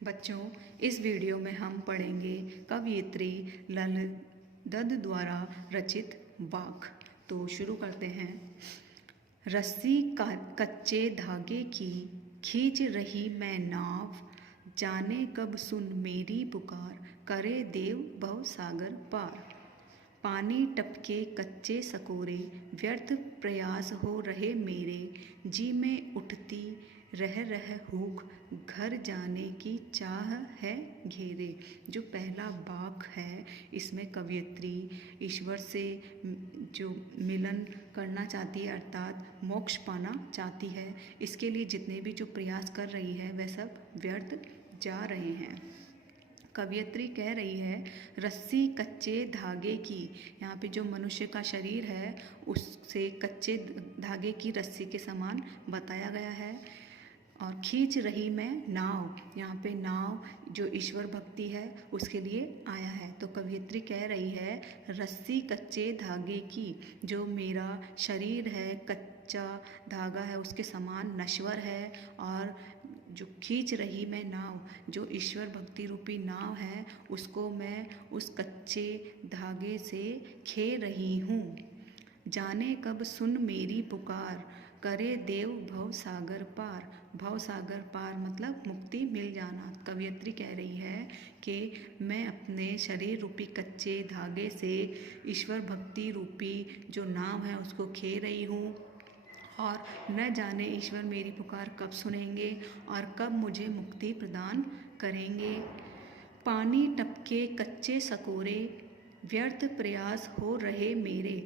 बच्चों, इस वीडियो में हम पढ़ेंगे कवयित्री ललित दत्त द्वारा रचित वाक। तो शुरू करते हैं। रस्सी का कच्चे धागे की खींच रही मैं नाव, जाने कब सुन मेरी पुकार, करे देव भव सागर पार। पानी टपके कच्चे सकोरे, व्यर्थ प्रयास हो रहे मेरे, जी में उठती रह हुक, घर जाने की चाह है घेरे। जो पहला वाक है, इसमें कवयित्री ईश्वर से जो मिलन करना चाहती है, अर्थात मोक्ष पाना चाहती है। इसके लिए जितने भी जो प्रयास कर रही है वह सब व्यर्थ जा रहे हैं। कवयित्री कह रही है रस्सी कच्चे धागे की। यहाँ पे जो मनुष्य का शरीर है उससे कच्चे धागे की रस्सी के समान बताया गया है। और खींच रही मैं नाव, यहाँ पे नाव जो ईश्वर भक्ति है उसके लिए आया है। तो कवयित्री कह रही है रस्सी कच्चे धागे की, जो मेरा शरीर है कच्चा धागा है उसके समान नश्वर है, और जो खींच रही मैं नाव, जो ईश्वर भक्ति रूपी नाव है, उसको मैं उस कच्चे धागे से खे रही हूँ। जाने कब सुन मेरी पुकार, करे देव भव सागर पार। भव सागर पार मतलब मुक्ति मिल जाना। कवयित्री कह रही है कि मैं अपने शरीर रूपी कच्चे धागे से ईश्वर भक्ति रूपी जो नाव है उसको खे रही हूँ, और न जाने ईश्वर मेरी पुकार कब सुनेंगे और कब मुझे मुक्ति प्रदान करेंगे। पानी टपके कच्चे सकोरे, व्यर्थ प्रयास हो रहे मेरे।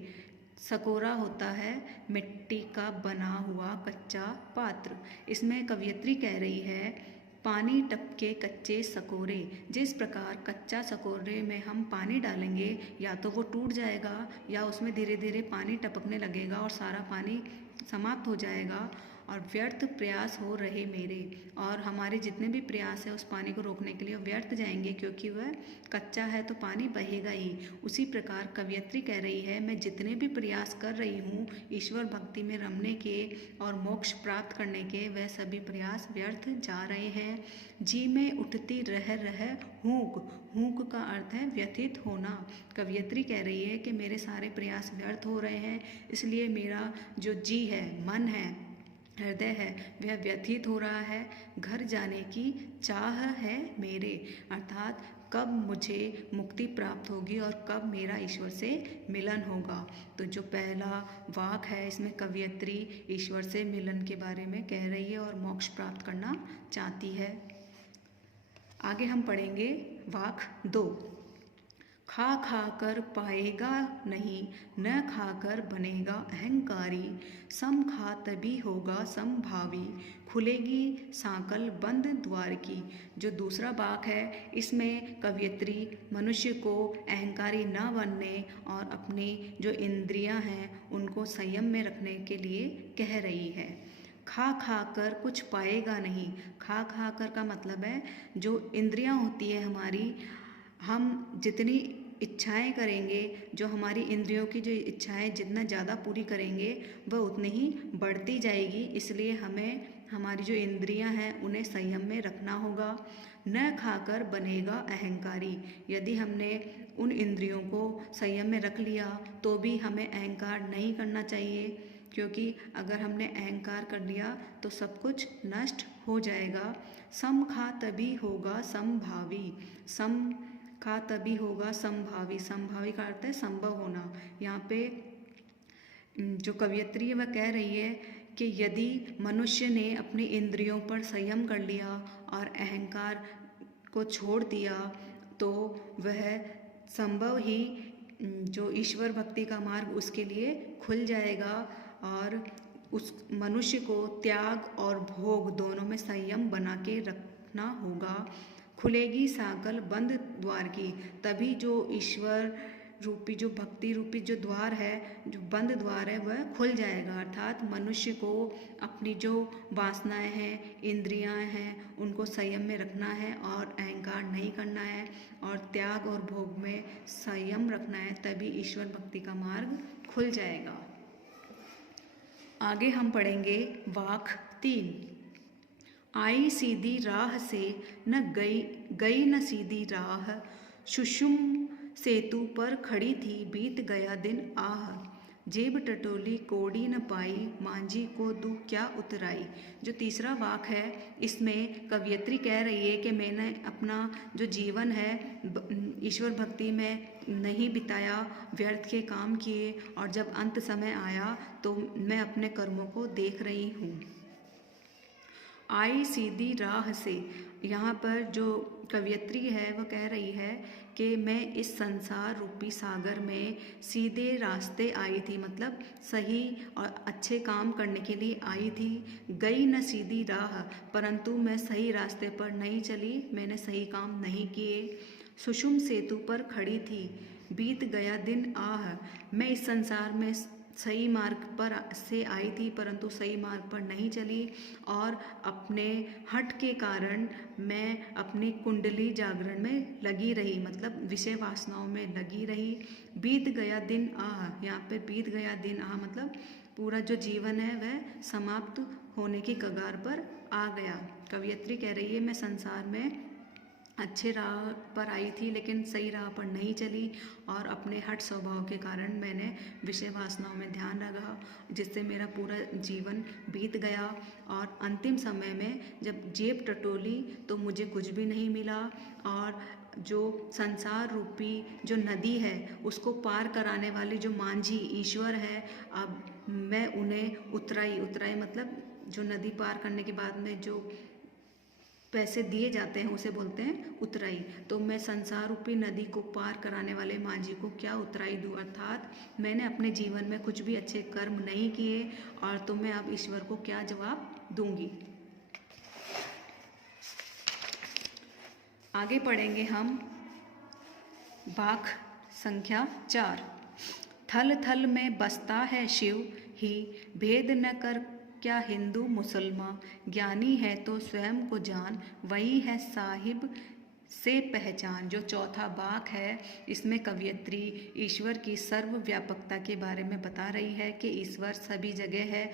सकोरा होता है मिट्टी का बना हुआ कच्चा पात्र। इसमें कवयित्री कह रही है पानी टपके कच्चे सकोरे। जिस प्रकार कच्चा सकोरे में हम पानी डालेंगे या तो वो टूट जाएगा या उसमें धीरे धीरे पानी टपकने लगेगा और सारा पानी समाप्त हो जाएगा, और व्यर्थ प्रयास हो रहे मेरे, और हमारे जितने भी प्रयास है उस पानी को रोकने के लिए व्यर्थ जाएंगे, क्योंकि वह कच्चा है तो पानी बहेगा ही। उसी प्रकार कवयित्री कह रही है मैं जितने भी प्रयास कर रही हूँ ईश्वर भक्ति में रमने के और मोक्ष प्राप्त करने के, वह सभी प्रयास व्यर्थ जा रहे हैं। जी में उठती रह हुक। हुक का अर्थ है व्यथित होना। कवयित्री कह रही है कि मेरे सारे प्रयास व्यर्थ हो रहे हैं, इसलिए मेरा जो जी है, मन है, हृदय है, वह व्यथित हो रहा है। घर जाने की चाह है मेरे, अर्थात कब मुझे मुक्ति प्राप्त होगी और कब मेरा ईश्वर से मिलन होगा। तो जो पहला वाक है इसमें कवयित्री ईश्वर से मिलन के बारे में कह रही है और मोक्ष प्राप्त करना चाहती है। आगे हम पढ़ेंगे वाक 2। खा कर पाएगा नहीं, न खाकर बनेगा अहंकारी, सम खा तभी होगा समभावी, खुलेगी सांकल बंद द्वार की। जो दूसरा वाक है इसमें कवयित्री मनुष्य को अहंकारी न बनने और अपनी जो इंद्रियां हैं उनको संयम में रखने के लिए कह रही है। खा कर कुछ पाएगा नहीं। खा कर का मतलब है जो इंद्रियां होती है हमारी, हम जितनी इच्छाएं करेंगे, जो हमारी इंद्रियों की जो इच्छाएं जितना ज़्यादा पूरी करेंगे वह उतनी ही बढ़ती जाएगी। इसलिए हमें हमारी जो इंद्रियां हैं उन्हें संयम में रखना होगा। न खाकर बनेगा अहंकारी। यदि हमने उन इंद्रियों को संयम में रख लिया तो भी हमें अहंकार नहीं करना चाहिए, क्योंकि अगर हमने अहंकार कर लिया तो सब कुछ नष्ट हो जाएगा। सम खा तभी होगा समभावी। सम खा तभी होगा समभावी। समभावी का अर्थ है संभव होना। यहाँ पे जो कवयित्री है वह कह रही है कि यदि मनुष्य ने अपनी इंद्रियों पर संयम कर लिया और अहंकार को छोड़ दिया तो वह संभव ही जो ईश्वर भक्ति का मार्ग उसके लिए खुल जाएगा, और उस मनुष्य को त्याग और भोग दोनों में संयम बना के रखना होगा। खुलेगी सांकल बंद द्वार की। तभी जो ईश्वर रूपी जो भक्ति रूपी जो द्वार है, जो बंद द्वार है, वह खुल जाएगा। अर्थात मनुष्य को अपनी जो वासनाएं हैं, इंद्रियां हैं, उनको संयम में रखना है और अहंकार नहीं करना है, और त्याग और भोग में संयम रखना है, तभी ईश्वर भक्ति का मार्ग खुल जाएगा। आगे हम पढ़ेंगे वाक 3। आई सीधी राह से न गई गई न सीधी राह, सुषुम सेतु पर खड़ी थी बीत गया दिन आह, जेब टटोली कोड़ी न पाई, मांझी को दू क्या उतराई। जो तीसरा वाक है इसमें कवियत्री कह रही है कि मैंने अपना जो जीवन है ईश्वर भक्ति में नहीं बिताया, व्यर्थ के काम किए, और जब अंत समय आया तो मैं अपने कर्मों को देख रही हूँ। आई सीधी राह से, यहाँ पर जो कवियत्री है वह कह रही है कि मैं इस संसार रूपी सागर में सीधे रास्ते आई थी, मतलब सही और अच्छे काम करने के लिए आई थी। गई न सीधी राह, परंतु मैं सही रास्ते पर नहीं चली, मैंने सही काम नहीं किए। सुषुम सेतु पर खड़ी थी, बीत गया दिन आह, मैं इस संसार में सही मार्ग पर से आई थी परंतु सही मार्ग पर नहीं चली, और अपने हट के कारण मैं अपनी कुंडली जागरण में लगी रही, मतलब विषय वासनाओं में लगी रही। बीत गया दिन आह, यहाँ पे बीत गया दिन आह मतलब पूरा जो जीवन है वह समाप्त होने की कगार पर आ गया। कवियत्री कह रही है मैं संसार में अच्छे राह पर आई थी लेकिन सही राह पर नहीं चली, और अपने हठ स्वभाव के कारण मैंने विषय वासनाओं में ध्यान रखा, जिससे मेरा पूरा जीवन बीत गया। और अंतिम समय में जब जेब टटोली तो मुझे कुछ भी नहीं मिला, और जो संसार रूपी जो नदी है उसको पार कराने वाली जो मांझी ईश्वर है, अब मैं उन्हें उतराई मतलब जो नदी पार करने के बाद में जो पैसे दिए जाते हैं उसे बोलते हैं उतराई। तो मैं संसार रूपी नदी को पार कराने वाले मांझी को क्या उतराई दूँ, अर्थात मैंने अपने जीवन में कुछ भी अच्छे कर्म नहीं किए, और तो मैं अब ईश्वर को क्या जवाब दूंगी। आगे पढ़ेंगे हम वाक संख्या 4। थल थल में बसता है शिव ही, भेद न कर क्या हिंदू मुसलमान, ज्ञानी है तो स्वयं को जान, वही है साहिब से पहचान। जो चौथा वाक है इसमें कवियत्री ईश्वर की सर्वव्यापकता के बारे में बता रही है कि ईश्वर सभी जगह है,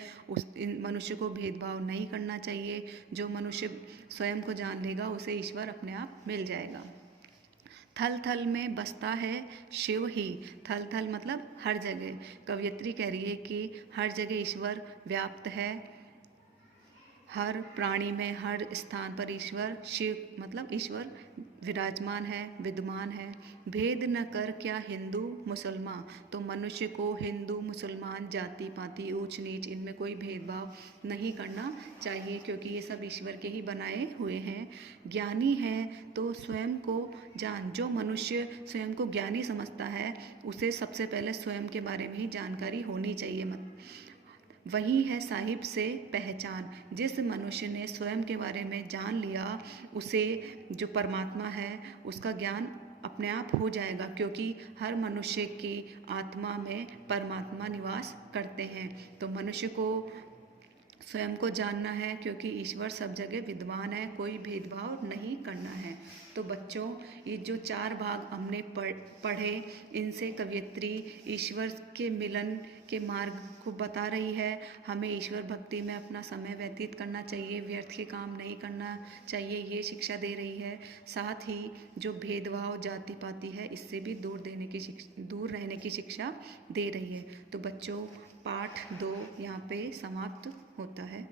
मनुष्य को भेदभाव नहीं करना चाहिए। जो मनुष्य स्वयं को जान लेगा उसे ईश्वर अपने आप मिल जाएगा। थल थल में बसता है शिव ही, थल थल मतलब हर जगह। कवियत्री कह रही है कि हर जगह ईश्वर व्याप्त है, हर प्राणी में हर स्थान पर ईश्वर, शिव मतलब ईश्वर विराजमान है, विद्यमान है। भेद न कर क्या हिंदू मुसलमान, तो मनुष्य को हिंदू मुसलमान जाति पाति ऊंच नीच इनमें कोई भेदभाव नहीं करना चाहिए, क्योंकि ये सब ईश्वर के ही बनाए हुए हैं। ज्ञानी है तो स्वयं को जान, जो मनुष्य स्वयं को ज्ञानी समझता है उसे सबसे पहले स्वयं के बारे में ही जानकारी होनी चाहिए। वही है साहिब से पहचान, जिस मनुष्य ने स्वयं के बारे में जान लिया उसे जो परमात्मा है उसका ज्ञान अपने आप हो जाएगा, क्योंकि हर मनुष्य की आत्मा में परमात्मा निवास करते हैं। तो मनुष्य को स्वयं को जानना है, क्योंकि ईश्वर सब जगह विद्वान है, कोई भेदभाव नहीं करना है। तो बच्चों ये जो 4 भाग हमने पढ़े इनसे कवियत्री ईश्वर के मिलन के मार्ग को बता रही है। हमें ईश्वर भक्ति में अपना समय व्यतीत करना चाहिए, व्यर्थ के काम नहीं करना चाहिए, ये शिक्षा दे रही है। साथ ही जो भेदभाव जाति पाति है इससे भी दूर रहने की शिक्षा दे रही है। तो बच्चों पाठ 2 यहाँ पे समाप्त होता है।